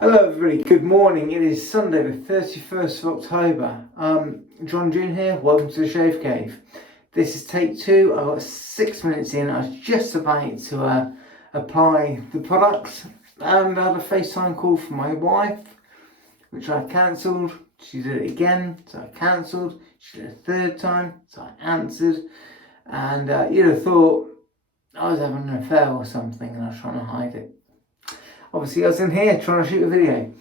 Hello everybody, good morning. It is Sunday the 31st of October. John June here, welcome to the Shave Cave. This is take 2, I got 6 minutes in. I was just about to apply the products and I had a FaceTime call from my wife, which I cancelled. She did it again, so I cancelled. She did it a third time, so I answered. And you'd have thought I was having an affair or something and I was trying to hide it. Obviously I was in here trying to shoot a video.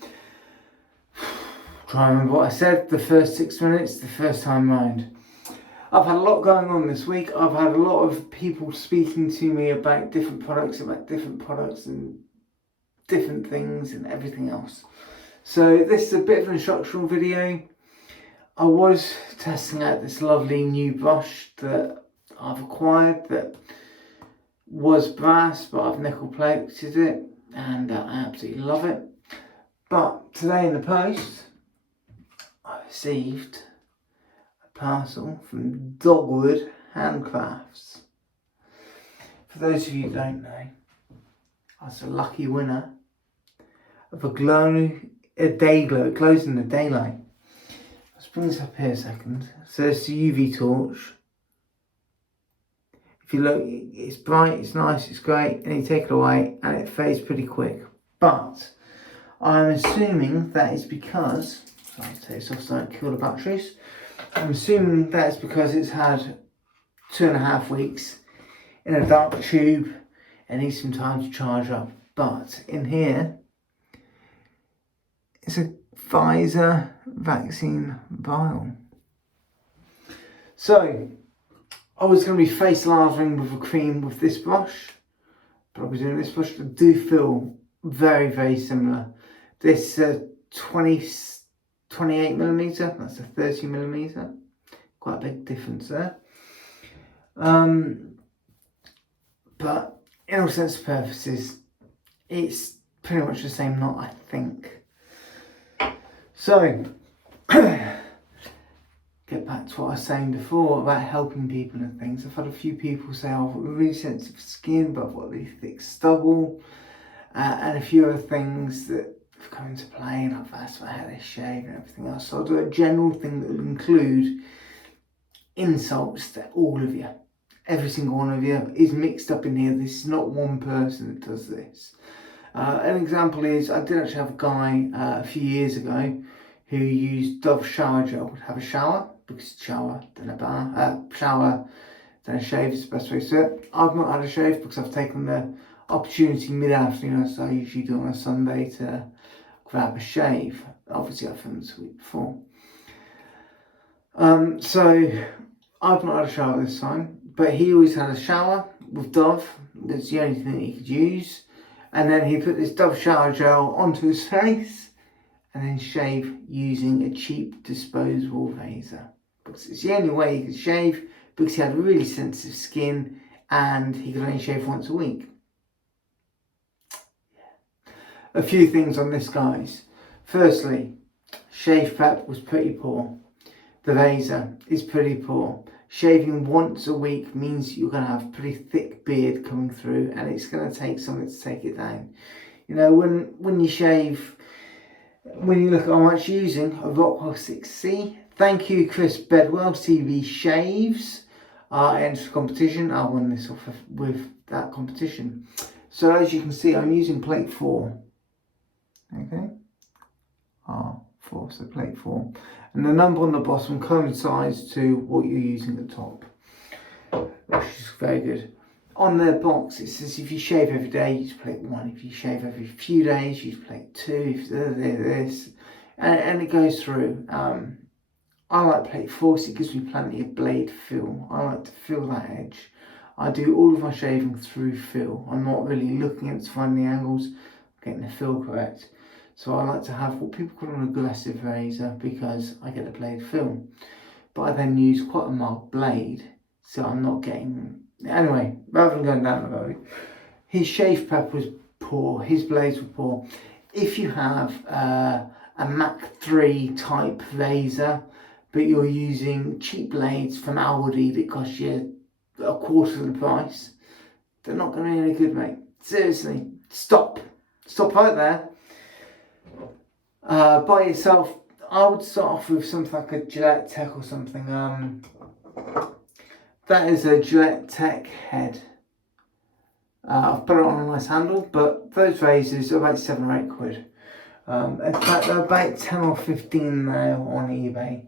Try and remember what I said the first 6 minutes, the first time round. I've had a lot going on this week. I've had a lot of people speaking to me about different products and different things and everything else. So this is a bit of an instructional video. I was testing out this lovely new brush that I've acquired that was brass, but I've nickel plated it. And I absolutely love it. But today in the post, I received a parcel from Dogwood Handcrafts. For those of you who don't know, I was a lucky winner of a day glow. It glows in the daylight. Let's bring this up here a second. So it's the UV torch. If you look, it's bright, it's nice, it's great, and you take it away and it fades pretty quick. But I'm assuming that is because, so I'll take this off so I don't kill the batteries. I'm assuming that is because it's had 2.5 weeks in a dark tube and needs some time to charge up. But in here, it's a Pfizer vaccine vial. So, I was going to be face lathering with a cream with this brush, but I'll be doing this brush that do feel very, very similar. This 28mm, that's a 30mm, quite a big difference there. But in all sense and purposes, it's pretty much the same knot, I think. So, get back to what I was saying before about helping people and things. I've had a few people say, oh, I've got really sensitive skin, but I've got really thick stubble, and a few other things that have come into play, and I've asked for how they shave and everything else. So I'll do a general thing that will include insults to all of you. Every single one of you is mixed up in here. This is not one person that does this. An example is, I did actually have a guy a few years ago who used Dove shower gel. Would have a shower, because shower then a bar, shower then a shave is the best way to do it. I've not had a shave because I've taken the opportunity mid-afternoon, as I usually do on a Sunday, to grab a shave. Obviously I filmed this week before. So I've not had a shower this time, but he always had a shower with Dove. That's the only thing he could use. And then he put this Dove shower gel onto his face and then shave using a cheap disposable razor. Because it's the only way he could shave, because he had really sensitive skin and he could only shave once a week. A few things on this, guys. Firstly, shave prep was pretty poor. The razor is pretty poor. Shaving once a week means you're going to have a pretty thick beard coming through, and it's going to take something to take it down. You know, when you shave, when you look at how much you're using, a Rockwell 6C. Thank you, Chris Bedwell, TV Shaves. I entered the competition. I won this off with that competition. So as you can see, I'm using plate 4. Okay, R4, so plate 4. And the number on the bottom coincides to what you're using at the top, which is very good. On their box, it says if you shave every day, use plate 1. If you shave every few days, use plate 2. If this, and it goes through. I like plate 4 because it gives me plenty of blade feel. I like to feel that edge. I do all of my shaving through feel. I'm not really looking at it to find the angles, getting the feel correct. So I like to have what people call an aggressive razor because I get the blade feel. But I then use quite a mild blade, so I'm not getting... Anyway, rather than going down the road, his shave prep was poor, his blades were poor. If you have a Mach 3 type razor, but you're using cheap blades from Aldi that cost you a quarter of the price, they're not going to be any good, mate. Seriously, stop right there. by yourself, I would start off with something like a Gillette Tech or something. That is a Gillette Tech head. I've put it on a nice handle, but those razors are about 7 or 8 quid. In fact, they're about 10 or 15 now on eBay.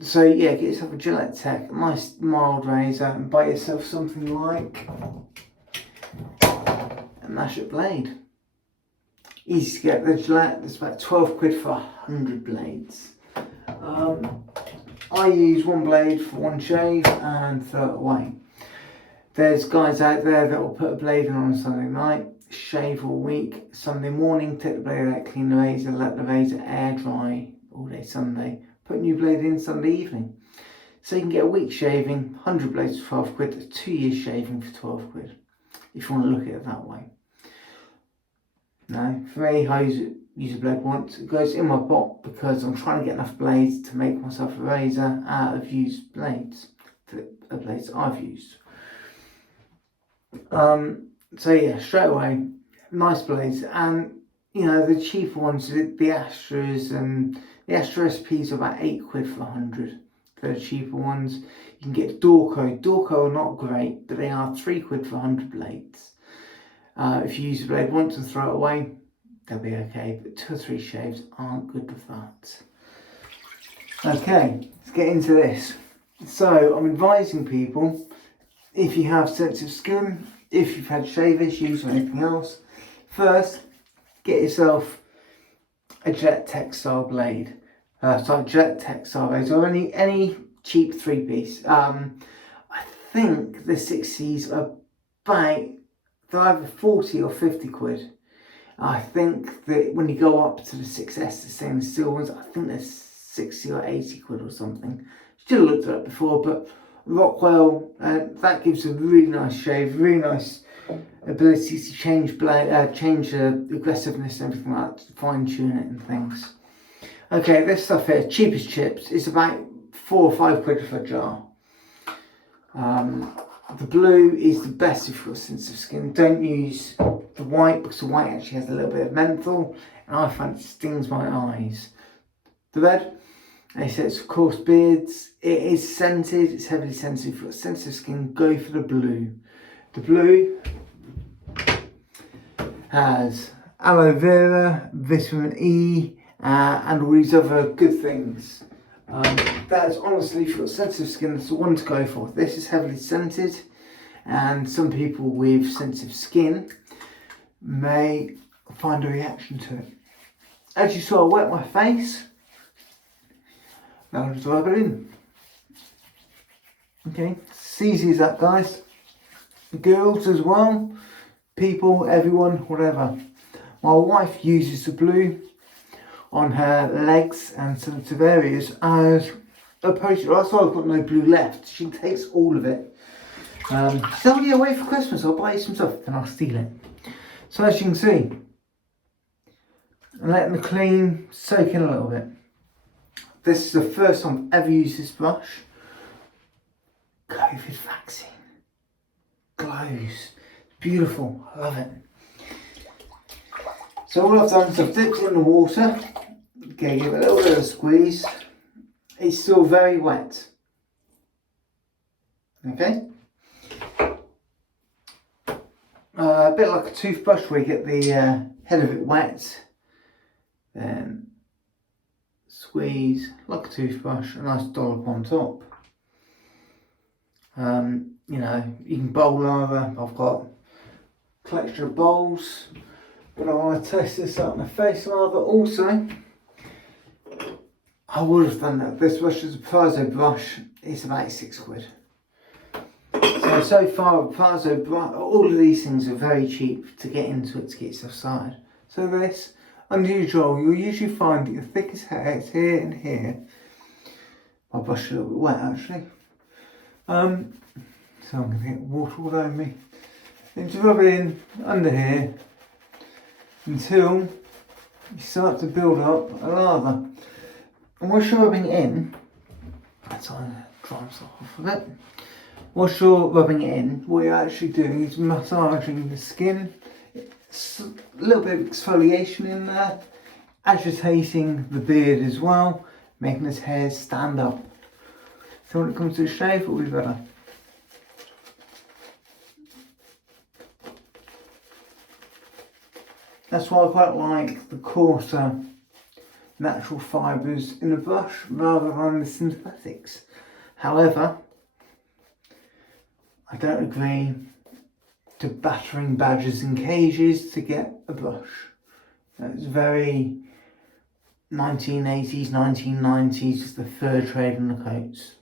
So yeah, get yourself a Gillette Tech, a nice mild razor, and buy yourself something like a Maggard blade. Easy to get the Gillette. It's about 12 quid for 100 blades. I use one blade for one shave and throw it away. There's guys out there that will put a blade in on a Sunday night, shave all week, Sunday morning, take the blade out, clean the razor, let the razor air dry all day Sunday, put a new blade in Sunday evening. So you can get a week shaving, 100 blades for 12 quid, 2 years shaving for 12 quid, if you want to look at it that way. No, for me, I use a blade once. It goes in my pot because I'm trying to get enough blades to make myself a razor out of used blades, the blades I've used. So yeah, straight away, nice blades, and you know the cheaper ones, the Astras, and the Astra SPs are about 8 quid for 100. They're the cheaper ones. You can get Dorco. Dorco are not great, but they are 3 quid for 100 blades. If you use the blade once and throw it away, they'll be okay, but 2 or 3 shaves aren't good with that. Okay, let's get into this. So I'm advising people, if you have sensitive skin, if you've had shave issues or anything else, first get yourself a Gillette Tech style blade. Gillette Tech style blades, or any cheap 3-piece. I think the 60s are about, they're either 40 or 50 quid. I think that when you go up to the 6S, the stainless steel ones, I think they're 60 or 80 quid or something. Still looked at it before, but Rockwell, that gives a really nice shave, really nice ability to change aggressiveness and everything like that, to fine tune it and things. Okay, this stuff here, cheap as chips, is about 4 or 5 quid for a jar. The blue is the best if you've got sensitive skin. Don't use the white because the white actually has a little bit of menthol and I find it stings my eyes. The red, they say it's of course beards. It is scented, it's heavily scented. If you've got sensitive skin, go for the blue. The blue has aloe vera, vitamin E, and all these other good things. That's honestly, if you've got sensitive skin, that's the one to go for. This is heavily scented, and some people with sensitive skin may find a reaction to it. As you saw, I wet my face. Now I'll just rub it in. Okay, it's easy as that, guys. Girls as well, people, everyone, whatever. My wife uses the blue on her legs and sensitive areas as opposed to, that's why I've got no blue left. She takes all of it. She said, oh yeah, wait for Christmas, I'll buy you some stuff, then I'll steal it. So as you can see, I'm letting the clean soak in a little bit. This is the first time I've ever used this brush. COVID vaccine. Glows. Beautiful, I love it. So all I've done is I've dipped it in the water. Okay, give it a little bit of a squeeze. It's still very wet. Okay. A bit like a toothbrush where you get the head of it wet. Then squeeze like a toothbrush, a nice dollop on top. You know, you can bowl lather. I've got a collection of bowls. But I want to test this out on the face lather also. I would have done that. This brush is a Proraso brush. It's about 6 quid. So far, Proraso brush, all of these things are very cheap to get into it, to get yourself started. So this, unusual, you'll usually find that your thickest hair is here and here. My brush is a little bit wet actually. So I'm going to get water all over me. Then to rub it in under here until you start to build up a lather. And whilst you're rubbing it in, that's on dry myself off a bit. Whilst you're rubbing it in, what you're actually doing is massaging the skin. It's a little bit of exfoliation in there, agitating the beard as well, making his hair stand up. So when it comes to a shave, it will be better. That's why I quite like the coarser natural fibres in the brush rather than the synthetics. However, I don't agree to battering badgers in cages to get a brush. It's very 1980s, 1990s, the fur trade and the coats.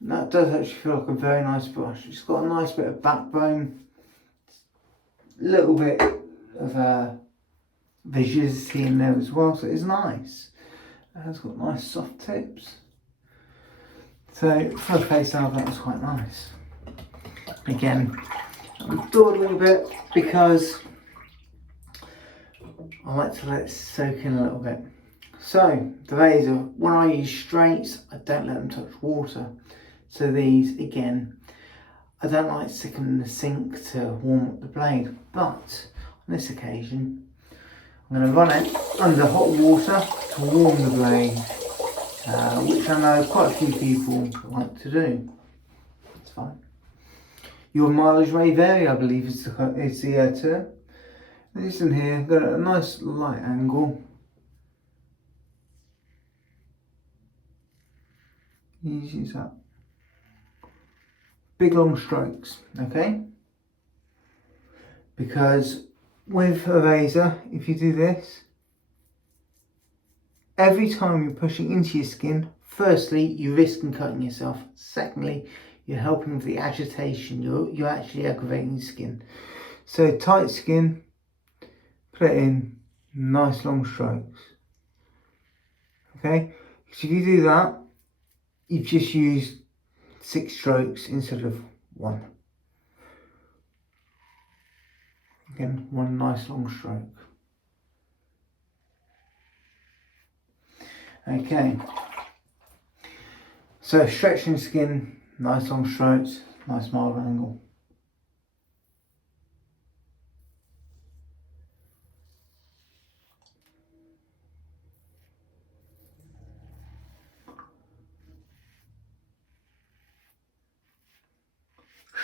And that does actually feel like a very nice brush. It's got a nice bit of backbone, a little bit of viscosity in there as well, so it's nice. It's got nice soft tips. So for the face style, that was quite nice. Again, I'll do it a little bit because I like to let it soak in a little bit. So the razor, when I use straights, I don't let them touch water. So these, again, I don't like to stick them in the sink to warm up the blade, but on this occasion, I'm going to run it under hot water to warm the blade, which I know quite a few people like to do. It's fine. Your mileage may vary, I believe is the term. This in here, got a nice light angle. Use that. Big long strokes, okay? Because with a razor, if you do this, every time you're pushing into your skin, firstly, you risk cutting yourself. Secondly, you're helping with the agitation. You're actually aggravating your skin. So tight skin, put it in nice long strokes. Okay? Because if you do that, you've just used 6 strokes instead of 1. Again, 1 nice long stroke. Okay. So stretching skin, nice long strokes, nice mild angle.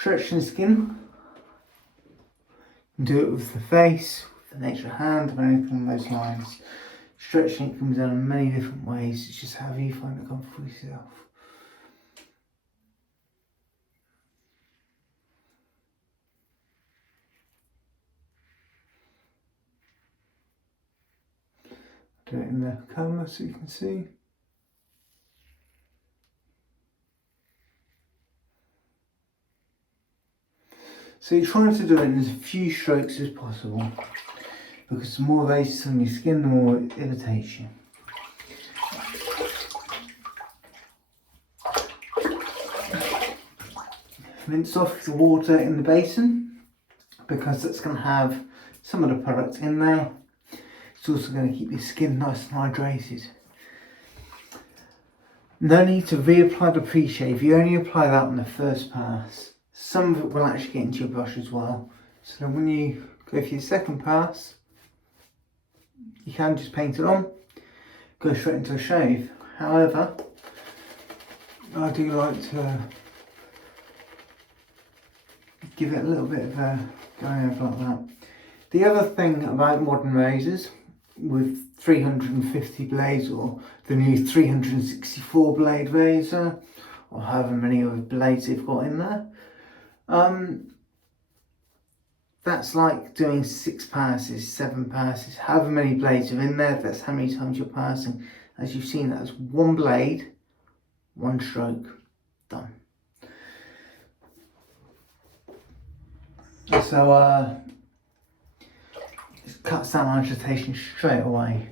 Stretching skin, you can do it with the face, with the nature hand, or anything along those lines. Stretching it can be done in many different ways. It's just however you find it comfortable yourself. Do it in the camera so you can see. So you're trying to do it in as few strokes as possible, because the more razors on your skin, the more it irritates you. Rinse off the water in the basin, because that's going to have some of the product in there. It's also going to keep your skin nice and hydrated. No need to reapply the pre-shave, you only apply that on the first pass. Some of it will actually get into your brush as well. So when you go for your second pass, you can just paint it on, go straight into a shave. However, I do like to give it a little bit of a going over like that. The other thing about modern razors with 350 blades, or the new 364 blade razor, or however many other blades they've got in there, that's like doing 6 passes, 7 passes, however many blades are in there, that's how many times you're passing. As you've seen, that's 1 blade, 1 stroke, done. So it cuts down agitation straight away.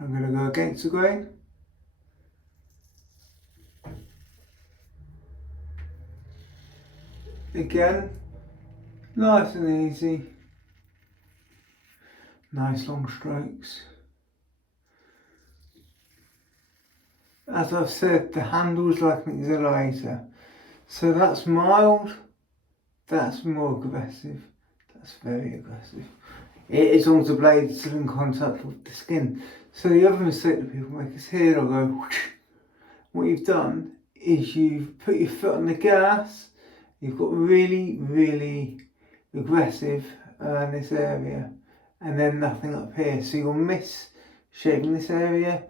I'm going to go against the grain. Again, nice and easy. Nice long strokes. As I've said, the handle's like an accelerator. So that's mild, that's more aggressive, That's very aggressive. As long as the blade is still in contact with the skin. So the other mistake that people make is here they'll go whoosh. What you've done is you've put your foot on the gas, you've got really, really aggressive in this area, and then nothing up here. So you'll miss shaving this area,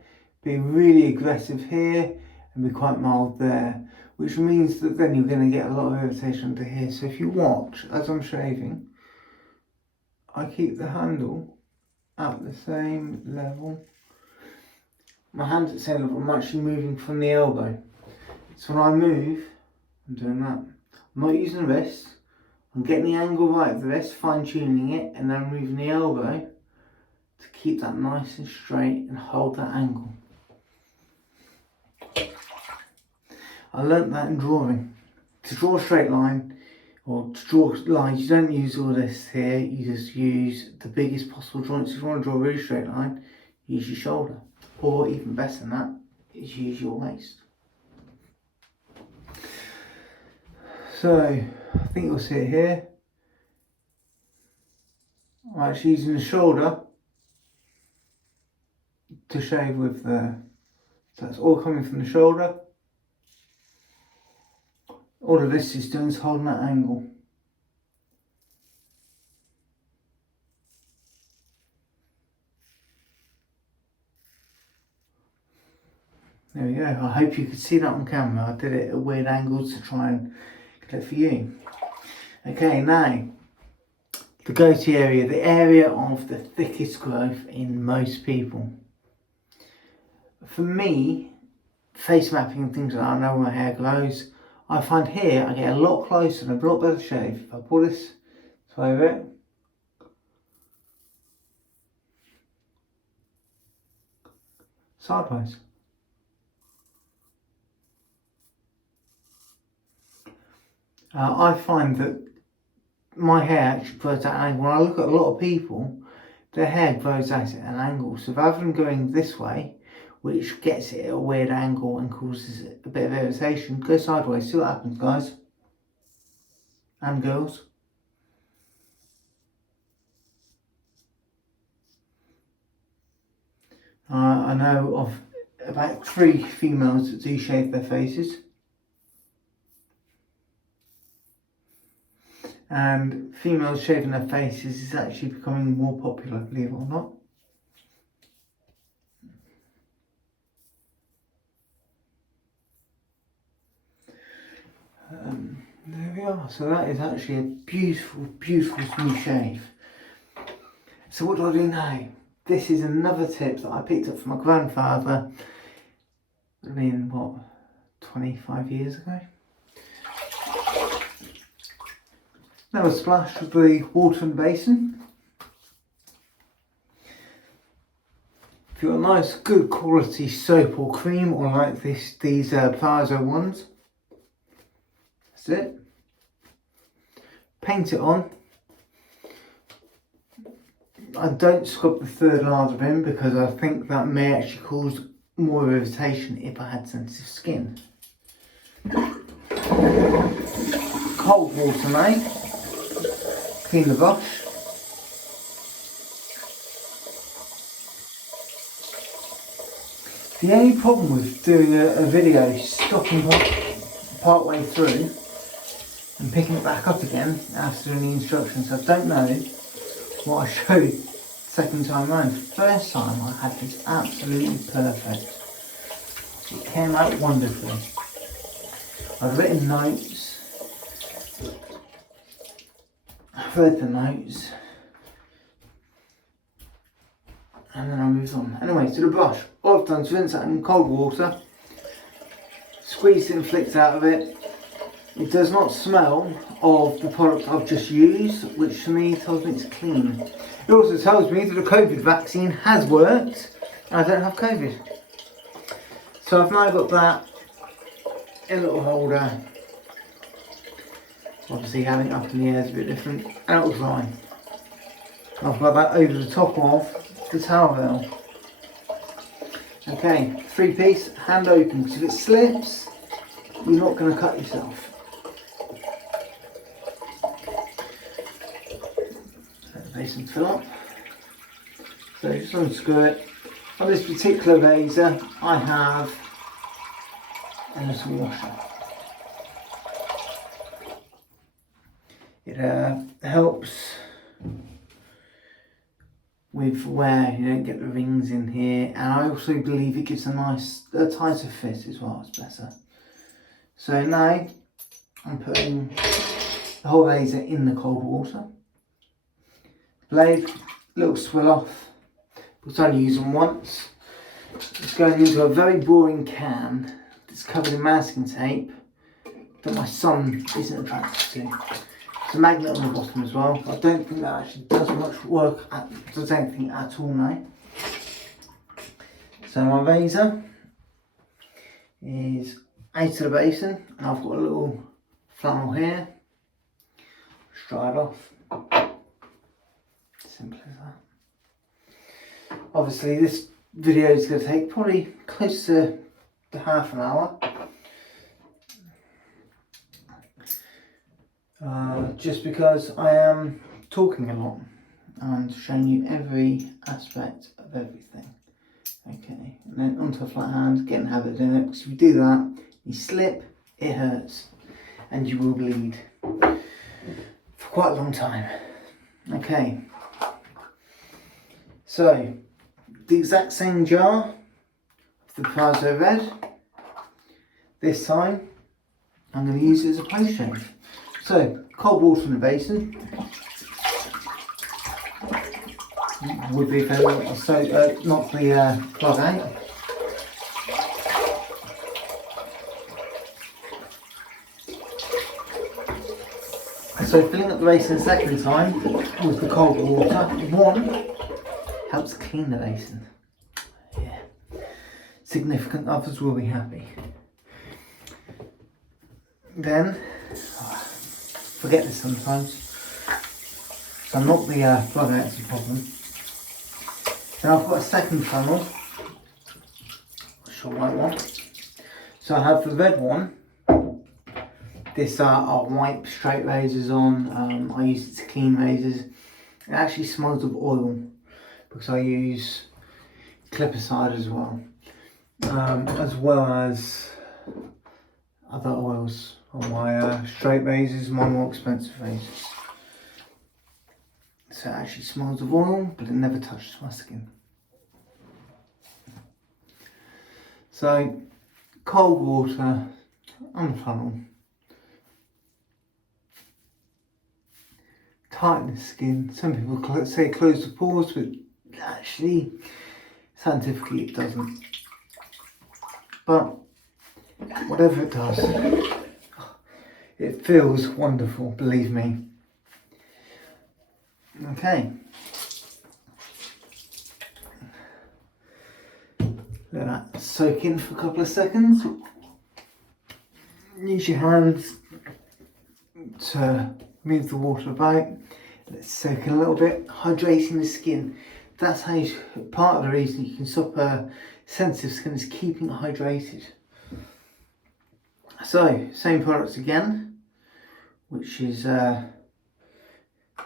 be really aggressive here, and be quite mild there, which means that then you're going to get a lot of irritation under here. So if you watch as I'm shaving, I keep the handle at the same level. My hand's at the same level, I'm actually moving from the elbow. So when I move, I'm doing that. I'm not using the wrist, I'm getting the angle right of the wrist, fine tuning it, and then moving the elbow to keep that nice and straight and hold that angle. I learnt that in drawing. To draw a straight line, or to draw lines, you don't use all this here, you just use the biggest possible joints. If you want to draw a really straight line, use your shoulder. Or even better than that, is use your waist. So, I think you'll see it here. I'm actually using the shoulder to shave with the, so that's all coming from the shoulder. All of this is doing is holding that angle. There we go. I hope you could see that on camera. I did it at weird angles to try and get it for you. Okay, now the goatee area, the area of the thickest growth in most people. For me, face mapping and things like that, I know where my hair grows. I find here I get a lot closer and a lot better shave. If I pull this over it, sideways. I find that my hair actually grows at an angle. When I look at a lot of people, their hair grows at an angle. So rather than going this way, which gets it at a weird angle and causes a bit of irritation, go sideways, see what happens, guys and girls. I know of about 3 females that do shave their faces. And females shaving their faces is actually becoming more popular, believe it or not. There we are. So that is actually a beautiful, beautiful smooth shave. So what do I do now? This is another tip that I picked up from my grandfather. It would have been, what, 25 years ago? Now a splash of the water in the basin. If you've got a nice good quality soap or cream, or like these Proraso ones, that's it. Paint it on. I don't scrub the third lather in because I think that may actually cause more irritation if I had sensitive skin. Cold water now. Clean the brush. The only problem with doing a video, stopping part way through and picking it back up again after doing the instructions, I don't know what I showed second time round. First time I had this absolutely perfect. It came out wonderfully. I've written notes. I've read the notes, and then I moved on. Anyway, to the brush. All I've done is rinse it in cold water, squeeze it and flicked out of it. It does not smell of the product I've just used, which to me tells me it's clean. It also tells me that the COVID vaccine has worked and I don't have COVID. So I've now got that in a little holder. Obviously having it up in the air is a bit different, and it'll dry. I've got that over the top of the towel. Okay, 3-piece, hand open, because if it slips, you're not going to cut yourself. basin fill up. So just unscrew it. On this particular razor, I have a little washer. It helps with where you don't get the rings in here, and I also believe it gives a tighter fit as well. It's better. So now I'm putting the whole razor in the cold water. Blade, little swill off, because I only use them once. It's going into a very boring can that's covered in masking tape that my son isn't attracted to. It's a magnet on the bottom as well. I don't think that actually does much work, does anything at all now. So my razor is out of the basin, and I've got a little flannel here. Just dry it off. Simple as that. Obviously this video is going to take probably close to half an hour. Just because I am talking a lot and showing you every aspect of everything. Okay, and then onto a flat hand, get in the habit of doing it, because if you do that, you slip, it hurts, and you will bleed for quite a long time. Okay, so the exact same jar of the Proraso Red. This time I'm going to use it as a PreShave. So cold water in the basin would be fairly, so knock the plug out. So filling up the basin a second time with the cold water, one, helps clean the basin. Yeah, significant others will be happy. Then, forget this sometimes, so knock the plug out, it's a problem. Then I've got a second funnel, short white one. So I have the red one. This are wipe straight razors on. I use it to clean razors. It actually smells of oil because I use clipicide as well as other oils on my straight razors, my more expensive razors. So it actually smells of oil, but it never touches my skin. So cold water on the funnel. Tighten the skin. Some people say close the pores, but actually, scientifically it doesn't. But whatever it does, it feels wonderful, believe me. Okay. Let that soak in for a couple of seconds. Use your hands to move the water about. Let it soak in a little bit, hydrating the skin. That's how part of the reason you can stop sensitive skin is keeping it hydrated. So, same products again, which is the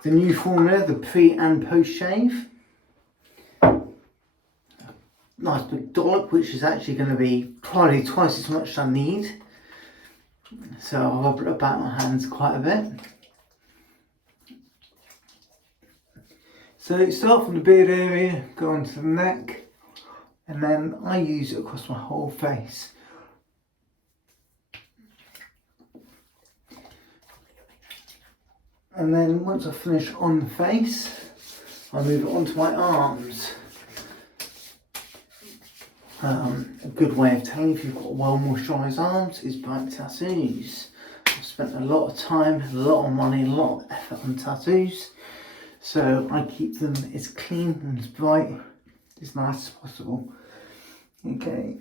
new formula, the pre and post shave. Nice big dollop, which is actually going to be probably twice as much as I need. So I'll rub it about my hands quite a bit. So start from the beard area, go onto the neck, and then I use it across my whole face. And then once I finish on the face, I move it onto my arms. A good way of telling if you've got well moisturised arms is by tattoos. I've spent a lot of time, a lot of money, a lot of effort on tattoos. So I keep them as clean and as bright, as nice as possible. Okay,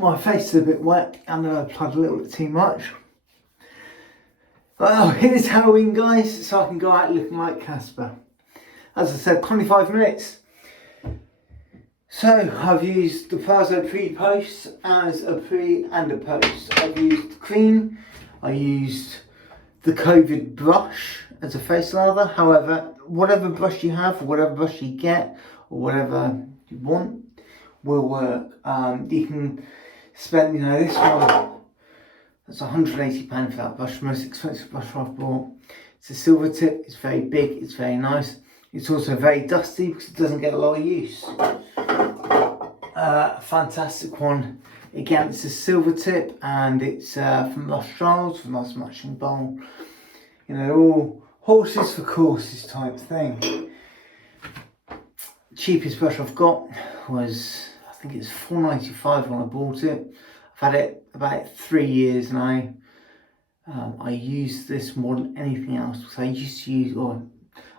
my face is a bit wet and I applied a little bit too much. Oh, it is Halloween, guys, so I can go out looking like Casper. As I said, 25 minutes. So I've used the Proraso pre-post as a pre and a post. I've used the cream, I used the COVID brush as a face lather. However, whatever brush you have, or whatever brush you get, or whatever you want, will work. You can spend, this one, that's £180 for that brush, the most expensive brush I've bought. It's a silver tip, it's very big, it's very nice. It's also very dusty because it doesn't get a lot of use. A fantastic one. Again, it's a silver tip and it's from Lush Trials, from Lush Matching Bowl. All horses for courses type thing. Cheapest brush I've got was, I think it's £4.95 when I bought it. I've had it about 3 years now. I use this more than anything else because I used to use, or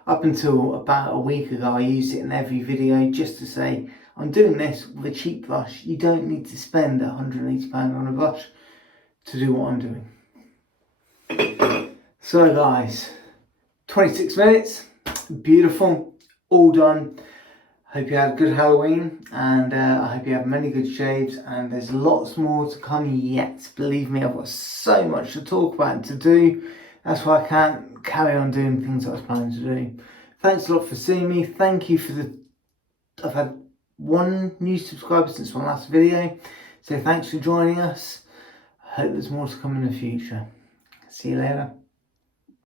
up until about a week ago, I used it in every video just to say, I'm doing this with a cheap brush. You don't need to spend £180 on a brush to do what I'm doing. So guys, 26 minutes, beautiful, all done. Hope you had a good Halloween, and I hope you have many good shaves, and there's lots more to come yet. Believe me, I've got so much to talk about and to do. That's why I can't carry on doing things I was planning to do. Thanks a lot for seeing me. Thank you for I've had 1 new subscriber since my last video, so thanks for joining us. I hope there's more to come in the future. See you later.